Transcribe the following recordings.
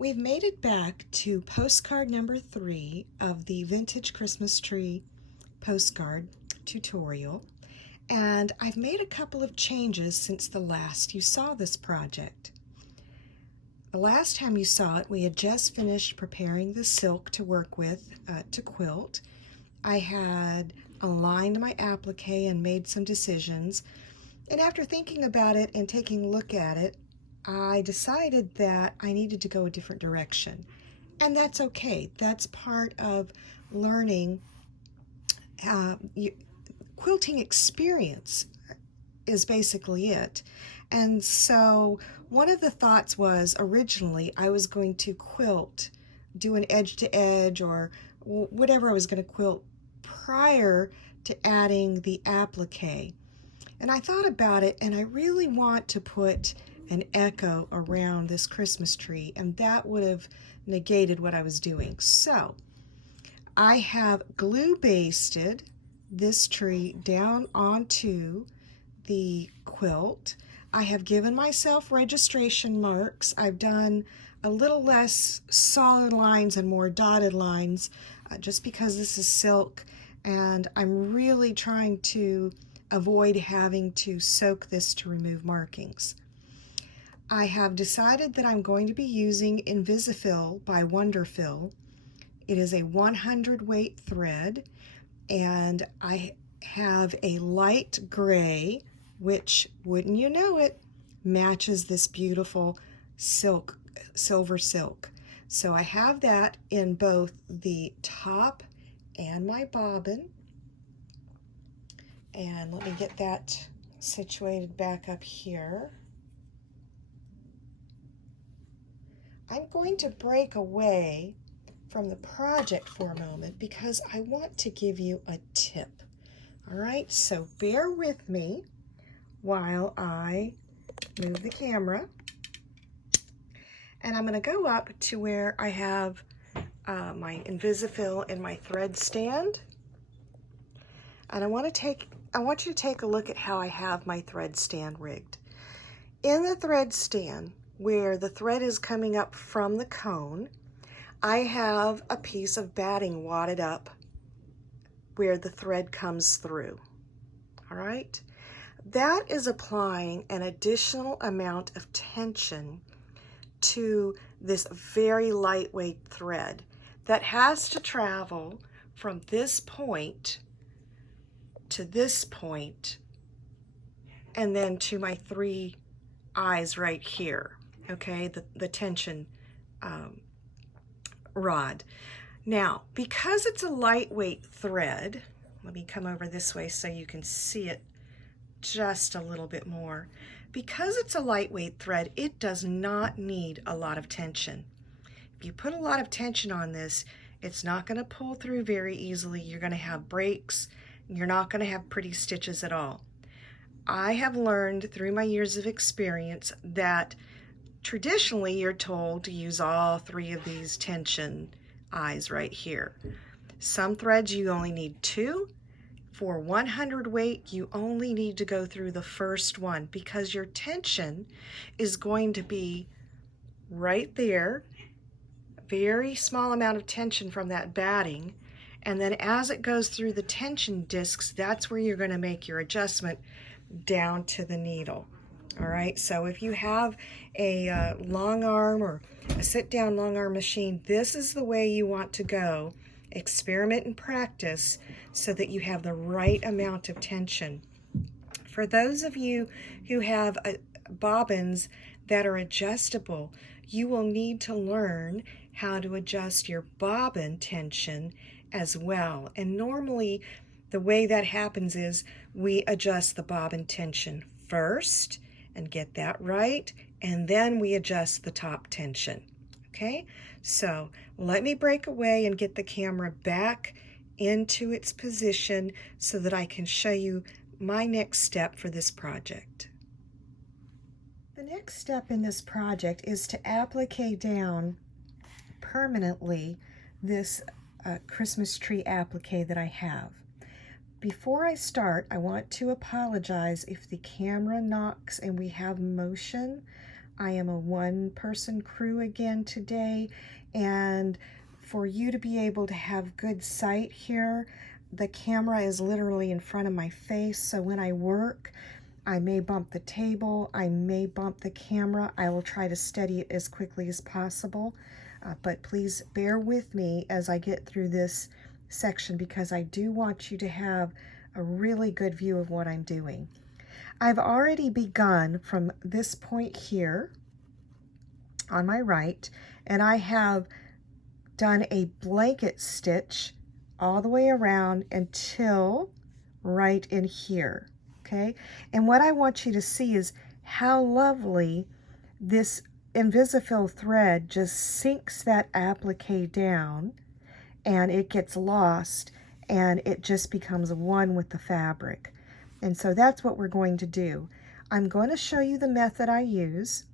We've made it back to postcard number 3 of the Vintage Christmas Tree postcard tutorial, and I've made a couple of changes since the last you saw this project. The last time you saw it, we had just finished preparing the silk to work with to quilt. I had aligned my applique and made some decisions, and after thinking about it and taking a look at it, I decided that I needed to go a different direction. And that's okay. That's part of learning. Quilting experience is basically it. And so one of the thoughts was originally I was going to quilt, do an edge to edge or whatever I was going to quilt prior to adding the applique. And I thought about it, and I really want to put an echo around this Christmas tree, and that would have negated what I was doing. So I have glue basted this tree down onto the quilt. I have given myself registration marks. I've done a little less solid lines and more dotted lines just because this is silk, and I'm really trying to avoid having to soak this to remove markings. I have decided that I'm going to be using Invisifill by Wonderfill. It is a 100 weight thread, and I have a light gray, which, wouldn't you know it, matches this beautiful silk, silver silk. So I have that in both the top and my bobbin. And let me get that situated back up here. I'm going to break away from the project for a moment because I want to give you a tip. All right, so bear with me while I move the camera. And I'm going to go up to where I have my Invisifill and my thread stand. And I want you to take a look at how I have my thread stand rigged. In the thread stand, where the thread is coming up from the cone, I have a piece of batting wadded up where the thread comes through. All right? That is applying an additional amount of tension to this very lightweight thread that has to travel from this point to this point and then to my 3 eyes right here. Okay, the tension rod. Now, because it's a lightweight thread, let me come over this way so you can see it just a little bit more. Because it's a lightweight thread, it does not need a lot of tension. If you put a lot of tension on this, it's not going to pull through very easily. You're going to have breaks. You're not going to have pretty stitches at all. I have learned through my years of experience that traditionally you're told to use all 3 of these tension eyes right here. Some threads you only need 2. For 100 weight, you only need to go through the first one because your tension is going to be right there, very small amount of tension from that batting, and then as it goes through the tension discs, that's where you're going to make your adjustment down to the needle. All right, so if you have a long arm or a sit-down long arm machine, this is the way you want to go. Experiment and practice so that you have the right amount of tension. For those of you who have bobbins that are adjustable, you will need to learn how to adjust your bobbin tension as well. And normally the way that happens is we adjust the bobbin tension first and get that right, and then we adjust the top tension. Okay, so let me break away and get the camera back into its position so that I can show you my next step for this project. The next step in this project is to applique down permanently this Christmas tree applique that I have. Before I start, I want to apologize if the camera knocks and we have motion. I am a one-person crew again today, and for you to be able to have good sight here, the camera is literally in front of my face, so when I work, I may bump the table, I may bump the camera. I will try to steady it as quickly as possible, but please bear with me as I get through this section because I do want you to have a really good view of what I'm doing. I've already begun from this point here on my right, and I have done a blanket stitch all the way around until right in here, okay? And what I want you to see is how lovely this Invisifil thread just sinks that applique down, and it gets lost, and it just becomes one with the fabric. And so that's what we're going to do. I'm going to show you the method I use,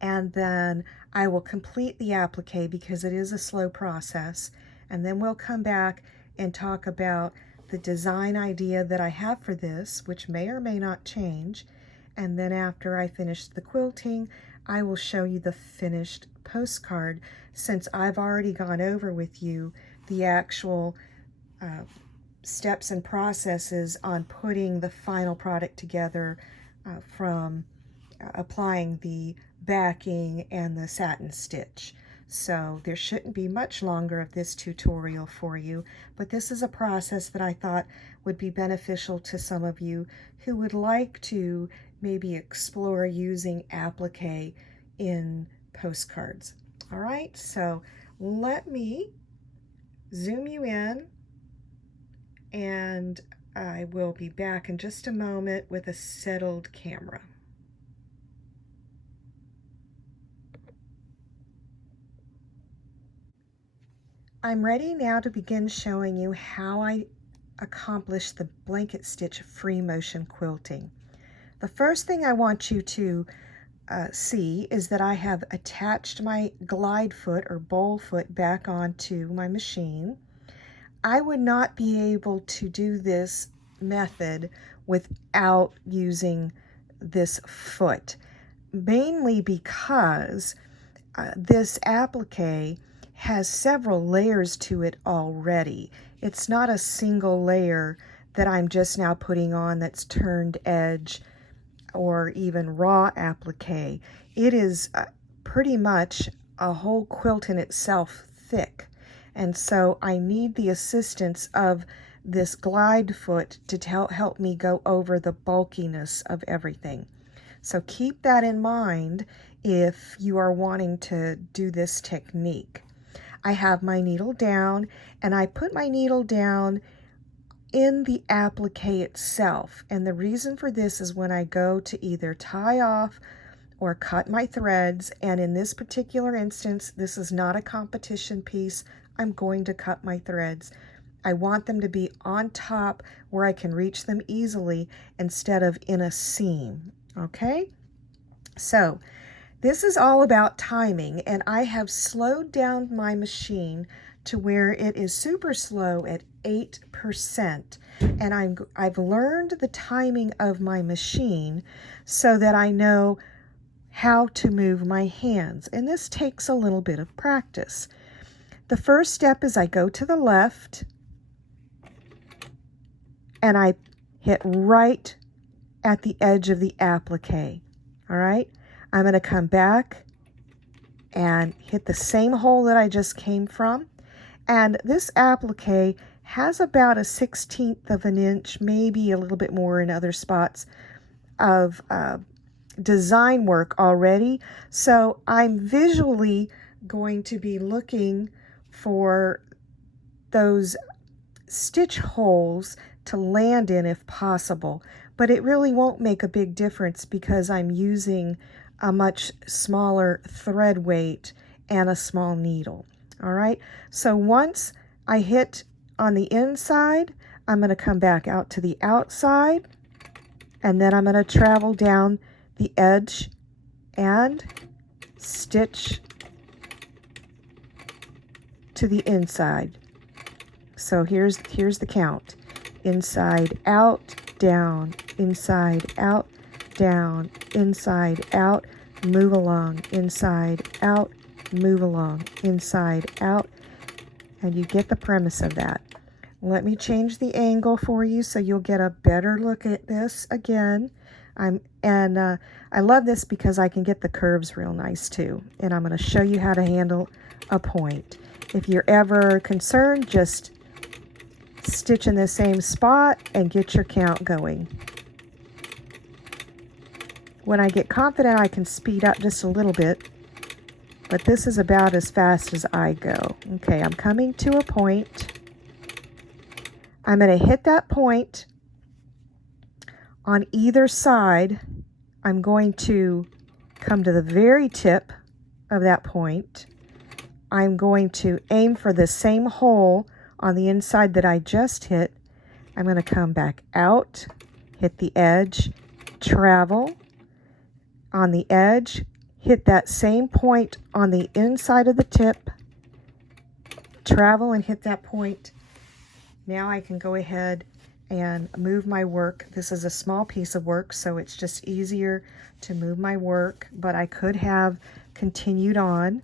and then I will complete the applique because it is a slow process, and then we'll come back and talk about the design idea that I have for this, which may or may not change, and then after I finish the quilting, I will show you the finished postcard since I've already gone over with you the actual steps and processes on putting the final product together from applying the backing and the satin stitch. So there shouldn't be much longer of this tutorial for you, but this is a process that I thought would be beneficial to some of you who would like to maybe explore using applique in postcards. All right, so let me zoom you in, and I will be back in just a moment with a settled camera. I'm ready now to begin showing you how I accomplish the blanket stitch free motion quilting. The first thing I want you to see is that I have attached my glide foot or bowl foot back onto my machine. I would not be able to do this method without using this foot, mainly because this applique has several layers to it already. It's not a single layer that I'm just now putting on that's turned edge or even raw applique. It is pretty much a whole quilt in itself thick. And so I need the assistance of this glide foot to help me go over the bulkiness of everything. So keep that in mind if you are wanting to do this technique. I have my needle down, and I put my needle down in the applique itself. And the reason for this is when I go to either tie off or cut my threads, and in this particular instance, this is not a competition piece, I'm going to cut my threads. I want them to be on top where I can reach them easily instead of in a seam, okay? So this is all about timing, and I have slowed down my machine to where it is super slow at 8%, and I've learned the timing of my machine so that I know how to move my hands, and this takes a little bit of practice. The first step is I go to the left and I hit right at the edge of the applique. All right, I'm going to come back and hit the same hole that I just came from. And this applique has about a 1/16 of an inch, maybe a little bit more in other spots, of design work already. So I'm visually going to be looking for those stitch holes to land in if possible, but it really won't make a big difference because I'm using a much smaller thread weight and a small needle. All right, so once I hit on the inside, I'm going to come back out to the outside, and then I'm going to travel down the edge and stitch to the inside. So here's the count. Inside, out, down, inside, out, down, inside, out, move along, inside, out, move along, inside, out, and you get the premise of that. Let me change the angle for you so you'll get a better look at this again. I love this because I can get the curves real nice too, and I'm going to show you how to handle a point. If you're ever concerned, just stitch in the same spot and get your count going. When I get confident, I can speed up just a little bit, but this is about as fast as I go. Okay, I'm coming to a point. I'm going to hit that point on either side. I'm going to come to the very tip of that point. I'm going to aim for the same hole on the inside that I just hit. I'm going to come back out, hit the edge, travel on the edge, hit that same point on the inside of the tip, travel and hit that point. Now I can go ahead and move my work. This is a small piece of work, so it's just easier to move my work, but I could have continued on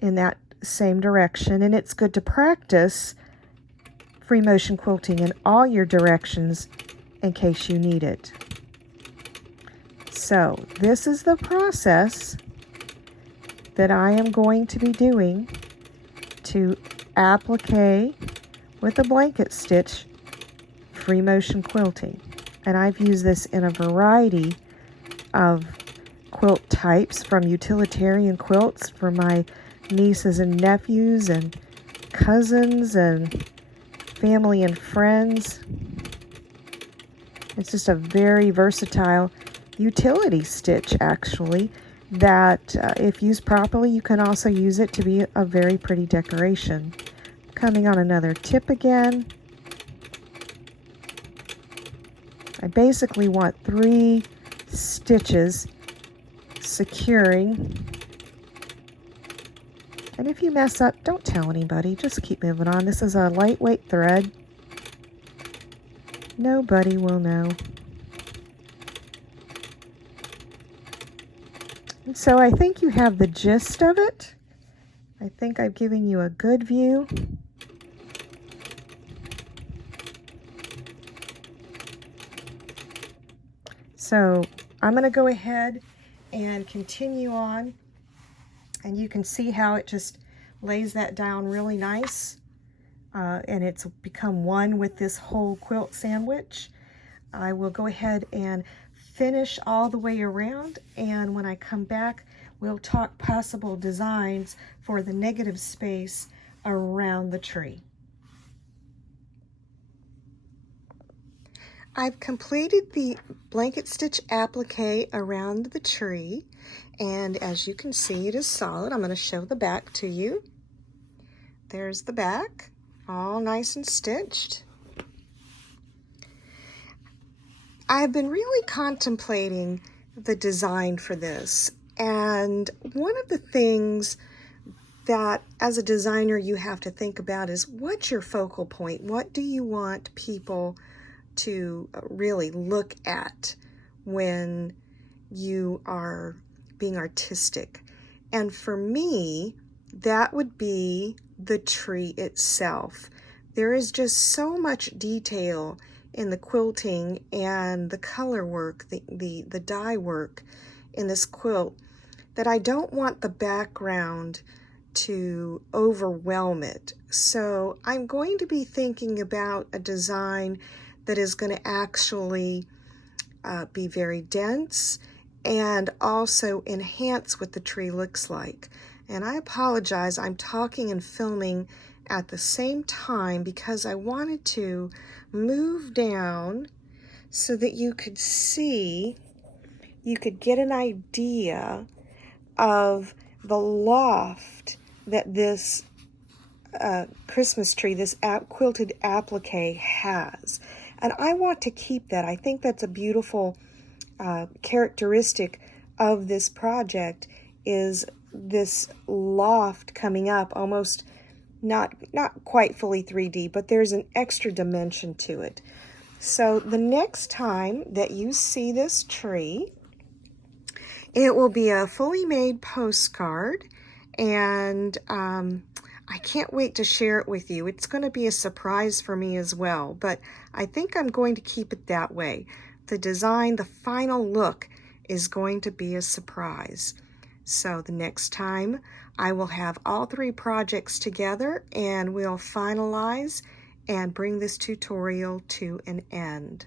in that same direction, and it's good to practice free motion quilting in all your directions in case you need it. So this is the process that I am going to be doing to applique with a blanket stitch free motion quilting. And I've used this in a variety of quilt types, from utilitarian quilts for my nieces and nephews and cousins and family and friends. It's just a very versatile utility stitch, actually, that if used properly, you can also use it to be a very pretty decoration. Coming on another tip again. I basically want 3 stitches securing. And if you mess up, don't tell anybody. Just keep moving on. This is a lightweight thread. Nobody will know. And so I think you have the gist of it. I think I've given you a good view. So I'm going to go ahead and continue on, and you can see how it just lays that down really nice, and it's become one with this whole quilt sandwich. I will go ahead and finish all the way around, and when I come back, we'll talk possible designs for the negative space around the tree. I've completed the blanket stitch applique around the tree, and as you can see, it is solid. I'm going to show the back to you. There's the back, all nice and stitched. I've been really contemplating the design for this, and one of the things that as a designer you have to think about is, what's your focal point? What do you want people to really look at when you are being artistic? And for me, that would be the tree itself. There is just so much detail in the quilting and the color work, the dye work in this quilt, that I don't want the background to overwhelm it. So I'm going to be thinking about a design that is going to actually be very dense and also enhance what the tree looks like. And I apologize, I'm talking and filming at the same time because I wanted to move down so that you could see, you could get an idea of the loft that this Christmas tree, this quilted applique has. And I want to keep that. I think that's a beautiful characteristic of this project, is this loft coming up, almost not quite fully 3D, but there's an extra dimension to it. So the next time that you see this tree, It will be a fully made postcard, and I can't wait to share it with you. It's going to be a surprise for me as well, but I think I'm going to keep it that way. The design, the final look, is going to be a surprise. So the next time I will have all 3 projects together and we'll finalize and bring this tutorial to an end.